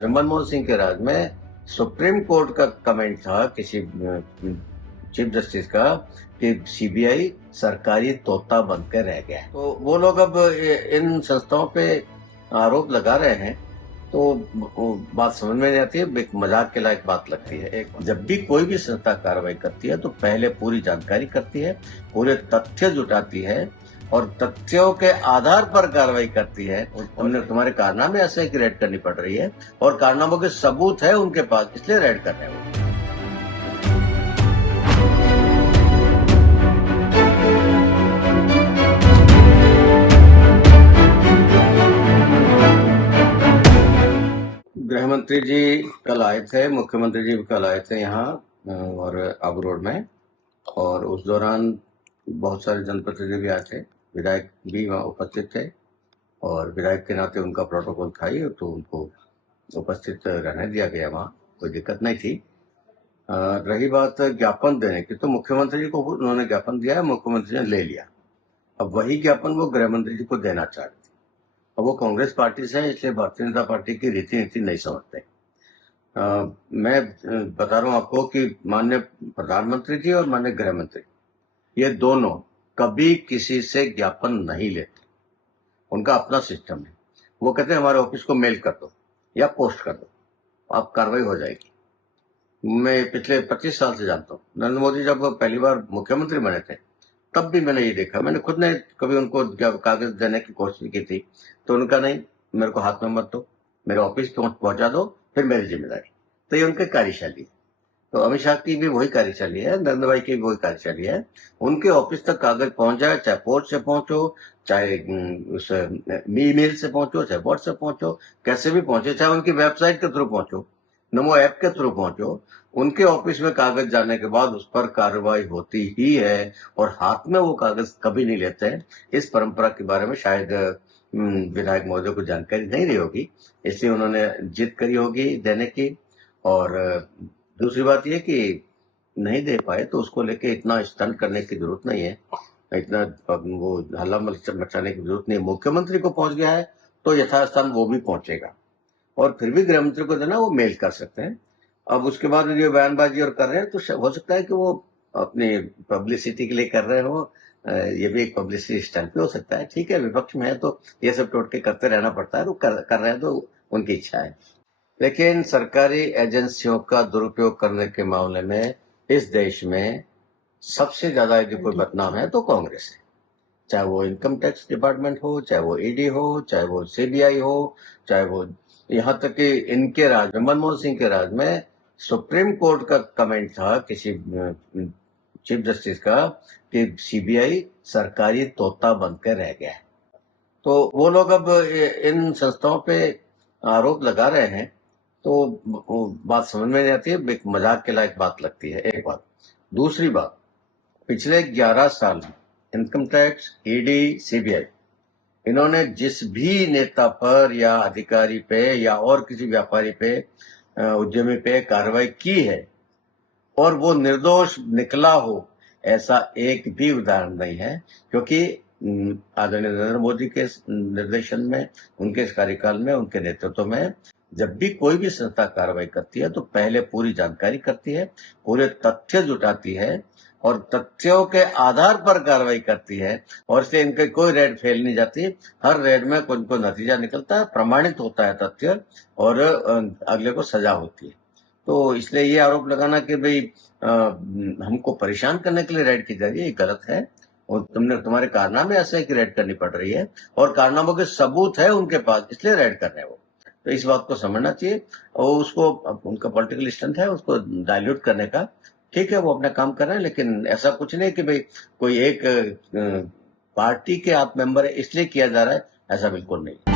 मनमोहन सिंह के राज में supreme court का कमेंट था किसी चीफ जस्टिस का कि सीबीआई सरकारी तोता बनकर रह गया है। तो वो लोग अब इन संस्थाओं पे आरोप लगा रहे हैं, तो वो बात समझ में नहीं आती है, एक मजाक के लायक बात लगती है। एक जब भी कोई भी संस्था कार्रवाई करती है तो पहले पूरी जानकारी करती है, पूरे तथ्य जुटाती है और तथ्यों के आधार पर कार्रवाई करती है। उन्हें तुम्हारे कारनामे ऐसे कि रेड करनी पड़ रही है और कारनामों के सबूत है उनके पास, इसलिए रेड कर रहे हैं वो। गृह मंत्री जी कल आए थे, मुख्यमंत्री जी भी कल आए थे यहाँ और आबू रोड में, और उस दौरान बहुत सारे जनप्रतिनिधि भी आए थे, विधायक भी वहाँ उपस्थित थे और विधायक के नाते उनका प्रोटोकॉल था ही, तो उनको उपस्थित रहने दिया गया, वहाँ कोई दिक्कत नहीं थी। रही बात ज्ञापन देने की, तो मुख्यमंत्री जी को उन्होंने ज्ञापन दिया है, मुख्यमंत्री ने ले लिया। अब वही ज्ञापन वो गृह मंत्री जी को देना चाह रहे थे। अब वो कांग्रेस पार्टी से है, इसलिए भारतीय जनता पार्टी की रीति नीति नहीं समझते। मैं बता रहा हूँ आपको कि माननीय प्रधानमंत्री जी और माननीय गृह मंत्री, ये दोनों कभी किसी से ज्ञापन नहीं लेते। उनका अपना सिस्टम है। वो कहते हैं हमारे ऑफिस को मेल कर दो या पोस्ट कर दो, आप कार्रवाई हो जाएगी। मैं पिछले 25 साल से जानता हूँ। नरेंद्र मोदी जब पहली बार मुख्यमंत्री बने थे, तब भी मैंने ये देखा। मैंने खुद ने कभी उनको कागज देने की कोशिश की थी, तो उनका नहीं, मेरे को हाथ में मत दो, मेरे ऑफिस पहुंचा दो, फिर मेरी जिम्मेदारी। तो ये उनकी कार्यशैली है। तो अमित शाह की भी वही कार्यशैली है, नरेंद्र भाई की भी वही कार्यशैली है। उनके ऑफिस तक कागज पहुंच जाए, चाहे पोस्ट से पहुंचो, चाहे उस ईमेल से पहुंचो, चाहे व्हाट्सएप पहुंचो, कैसे भी पहुंचे, चाहे उनकी वेबसाइट के थ्रू पहुंचो, नमो ऐप के थ्रू पहुंचो, उनके ऑफिस में कागज जाने के बाद उस पर कार्रवाई होती ही है और हाथ में वो कागज कभी नहीं लेते हैं। इस परंपरा के बारे में शायद विधायक महोदय को जानकारी नहीं रही होगी, इसलिए उन्होंने जिद करी होगी देने की। और दूसरी बात यह कि नहीं दे पाए तो उसको लेके इतना स्टंट करने की जरूरत नहीं है, इतना वो हल्ला मचाने की जरूरत नहीं है। मुख्यमंत्री को पहुंच गया है तो यथास्थान वो भी पहुंचेगा, और फिर भी गृह मंत्री को देना वो मेल कर सकते हैं। अब उसके बाद जो बयानबाजी और कर रहे हैं, तो हो सकता है कि वो अपनी पब्लिसिटी के लिए कर रहे हो, ये भी एक पब्लिसिटी स्टंट भी हो सकता है। ठीक है, विपक्ष में है तो ये सब टोटके करते रहना पड़ता है, वो कर रहे हैं तो उनकी इच्छा है। लेकिन सरकारी एजेंसियों का दुरुपयोग करने के मामले में इस देश में सबसे ज्यादा यदि कोई बदनाम है तो कांग्रेस है। चाहे वो इनकम टैक्स डिपार्टमेंट हो, चाहे वो ईडी हो, चाहे वो सीबीआई हो, चाहे वो यहाँ तक कि इनके राज में, मनमोहन सिंह के राज में सुप्रीम कोर्ट का कमेंट था किसी चीफ जस्टिस का कि सीबीआई सरकारी तोता बनकर रह गया है। तो वो लोग अब इन संस्थाओं पे आरोप लगा रहे हैं, तो वो बात समझ में नहीं आती है, एक मजाक के लायक बात लगती है। एक बात। दूसरी बात, पिछले 11 साल में इनकम टैक्स, ईडी, सीबीआई, इन्होंने जिस भी नेता पर या अधिकारी पे या और किसी व्यापारी पे, उद्यमी पे कार्रवाई की है और वो निर्दोष निकला हो, ऐसा एक भी उदाहरण नहीं है। क्योंकि आदरणीय नरेंद्र मोदी के निर्देशन में, उनके इस कार्यकाल में, उनके नेतृत्व में जब भी कोई भी संस्था कार्रवाई करती है तो पहले पूरी जानकारी करती है, पूरे तथ्य जुटाती है और तथ्यों के आधार पर कार्रवाई करती है, और इसलिए इनके कोई रेड फेल नहीं जाती। हर रेड में कोई कोई नतीजा निकलता है, प्रमाणित होता है तथ्य, और अगले को सजा होती है। तो इसलिए ये आरोप लगाना कि भाई हमको परेशान करने के लिए रेड की जा रही है, ये गलत है। और तुम्हारे कारनामे ऐसे है कि रेड करनी पड़ रही है और कारनामों के सबूत है उनके पास, इसलिए रेड कर रहे हैं वो। तो इस बात को समझना चाहिए, और उसको उनका पॉलिटिकल स्टंट है, उसको डाइल्यूट करने का। ठीक है, वो अपना काम कर रहे हैं, लेकिन ऐसा कुछ नहीं कि भाई कोई एक पार्टी के आप मेंबर है इसलिए किया जा रहा है, ऐसा बिल्कुल नहीं।